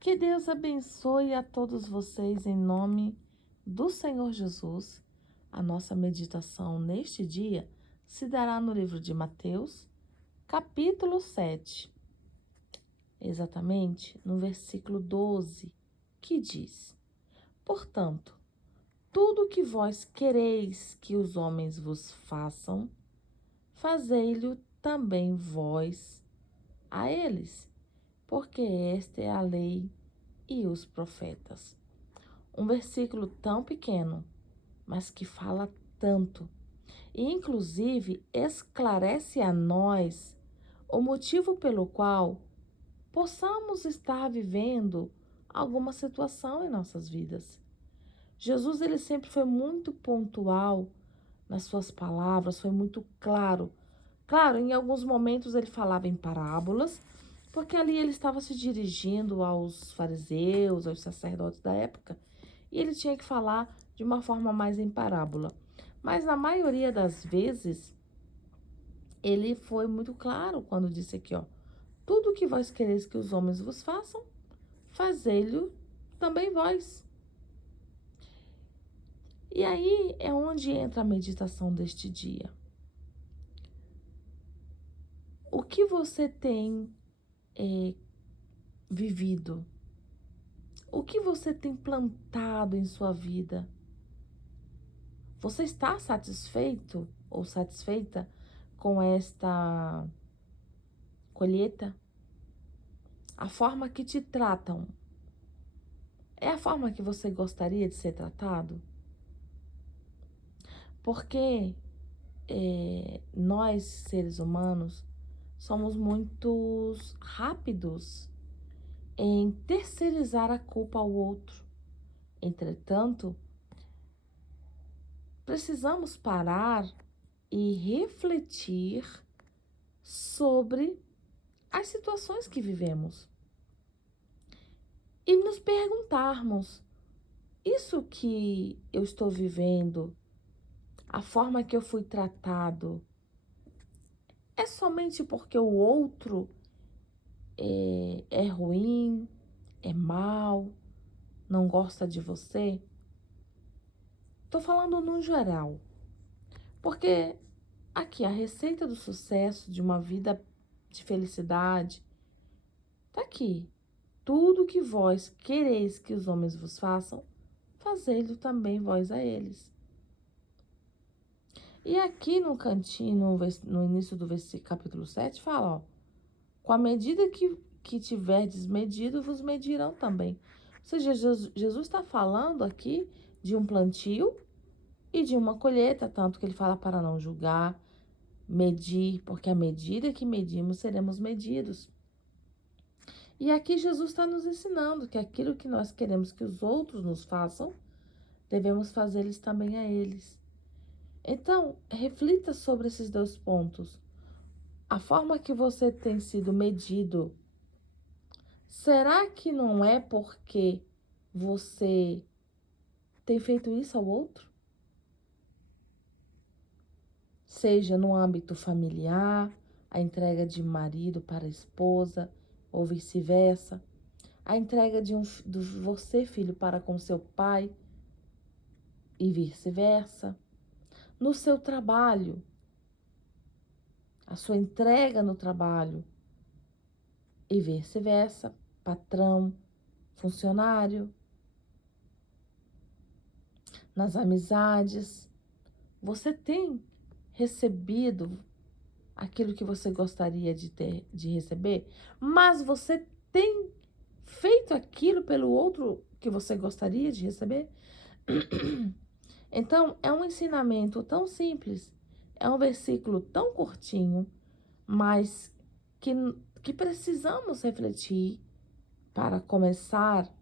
Que Deus abençoe a todos vocês em nome do Senhor Jesus. A nossa meditação neste dia se dará no livro de Mateus, capítulo 7, exatamente no versículo 12, que diz: Portanto, tudo que vós quereis que os homens vos façam, fazei-lo também vós a eles, porque esta é a lei e os profetas. Um versículo tão pequeno, mas que fala tanto, e inclusive esclarece a nós o motivo pelo qual possamos estar vivendo alguma situação em nossas vidas. Jesus, ele sempre foi muito pontual nas suas palavras, foi muito claro. Claro, em alguns momentos ele falava em parábolas, porque ali ele estava se dirigindo aos fariseus, aos sacerdotes da época, e ele tinha que falar de uma forma mais em parábola. Mas na maioria das vezes, ele foi muito claro quando disse aqui, ó: tudo que vós quereis que os homens vos façam, fazei-lo também vós. E aí é onde entra a meditação deste dia. O que você tem vivido? O que você tem plantado em sua vida? Você está satisfeito ou satisfeita com esta colheita? A forma que te tratam é a forma que você gostaria de ser tratado? Porque nós, seres humanos, somos muito rápidos em terceirizar a culpa ao outro. Entretanto, precisamos parar e refletir sobre as situações que vivemos e nos perguntarmos: isso que eu estou vivendo, a forma que eu fui tratado, é somente porque o outro é ruim, é mau, não gosta de você? Estou falando no geral, porque aqui a receita do sucesso, de uma vida de felicidade, está aqui. Tudo que vós quereis que os homens vos façam, fazei-lo também vós a eles. E aqui no cantinho, no início do versículo capítulo 7, fala, ó: com a medida que tiverdes medido, vos medirão também. Ou seja, Jesus está falando aqui de um plantio e de uma colheita, tanto que ele fala para não julgar, medir, porque à medida que medimos, seremos medidos. E aqui Jesus está nos ensinando que aquilo que nós queremos que os outros nos façam, devemos fazer-lhes também a eles. Então, reflita sobre esses dois pontos. A forma que você tem sido medido, será que não é porque você tem feito isso ao outro? Seja no âmbito familiar, a entrega de marido para a esposa, ou vice-versa, a entrega de você, filho, para com seu pai, e vice-versa. No seu trabalho, a sua entrega no trabalho, e vice-versa, patrão, funcionário. Nas amizades, você tem recebido aquilo que você gostaria de receber, mas você tem feito aquilo pelo outro que você gostaria de receber? Então, é um ensinamento tão simples, é um versículo tão curtinho, mas que, que precisamos refletir para começar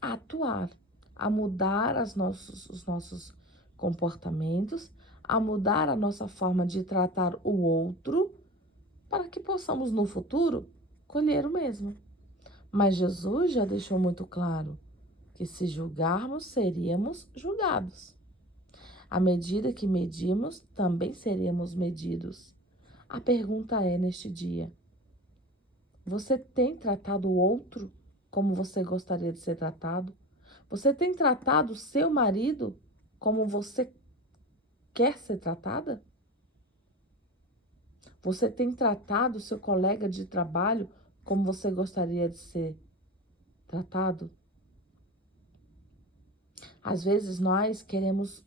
a atuar, a mudar os nossos comportamentos, a mudar a nossa forma de tratar o outro, para que possamos no futuro colher o mesmo. Mas Jesus já deixou muito claro que se julgarmos, seríamos julgados. À medida que medimos, também seremos medidos. A pergunta é neste dia: Você tem tratado o outro como você gostaria de ser tratado? Você tem tratado o seu marido como você quer ser tratada? Você tem tratado o seu colega de trabalho como você gostaria de ser tratado? Às vezes nós queremos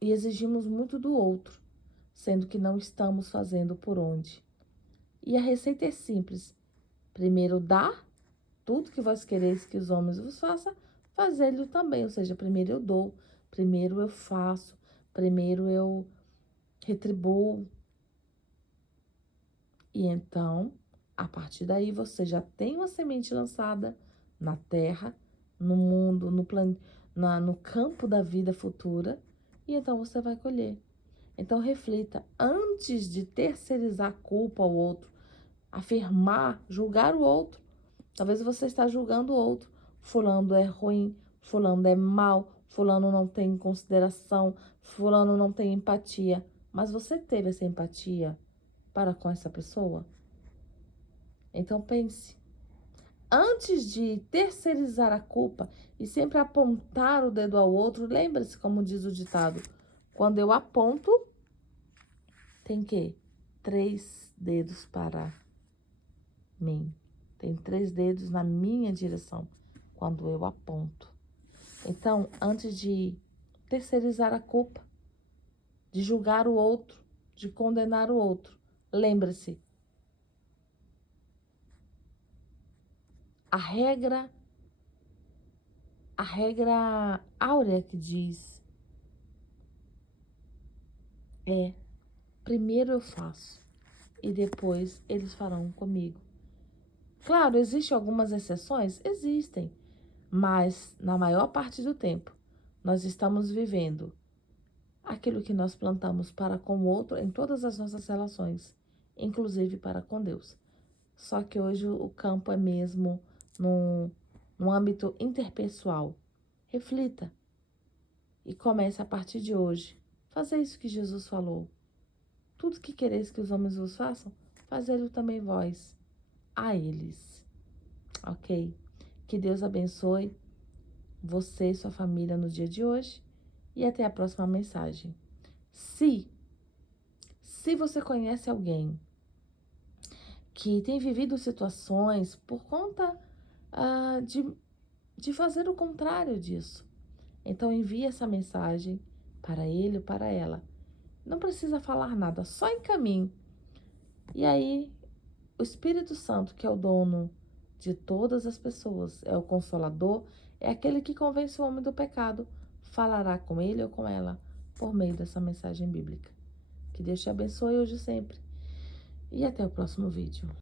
e exigimos muito do outro, sendo que não estamos fazendo por onde. E a receita é simples. Primeiro dá tudo que vós quereis que os homens vos façam, fazê-lo também. Ou seja, primeiro eu dou, primeiro eu faço, primeiro eu retribuo. E então, a partir daí, você já tem uma semente lançada na terra, no mundo, no campo da vida futura, e então você vai colher. Então, reflita, antes de terceirizar a culpa ao outro, afirmar, julgar o outro. Talvez você está julgando o outro. Fulano é ruim, fulano é mau, fulano não tem consideração, fulano não tem empatia. Mas você teve essa empatia para com essa pessoa? Então pense, antes de terceirizar a culpa e sempre apontar o dedo ao outro, lembre-se, como diz o ditado, quando eu aponto, tem que 3 dedos para mim. Tem 3 dedos na minha direção quando eu aponto. Então, antes de terceirizar a culpa, de julgar o outro, de condenar o outro, lembre-se, a regra áurea que diz é: primeiro eu faço e depois eles farão comigo. Claro, existem algumas exceções? Existem, mas na maior parte do tempo nós estamos vivendo aquilo que nós plantamos para com o outro em todas as nossas relações, inclusive para com Deus. Só que hoje o campo é mesmo num âmbito interpessoal. Reflita e comece a partir de hoje. Fazer isso que Jesus falou. Tudo que quereis que os homens vos façam, fazê-lo também vós a eles. Ok? Que Deus abençoe você e sua família no dia de hoje e até a próxima mensagem. Se você conhece alguém que tem vivido situações por conta de fazer o contrário disso, então envie essa mensagem para ele ou para ela. Não precisa falar nada, só encaminhe. E aí, o Espírito Santo, que é o dono de todas as pessoas, é o Consolador, é aquele que convence o homem do pecado, falará com ele ou com ela por meio dessa mensagem bíblica. Que Deus te abençoe hoje e sempre. E até o próximo vídeo.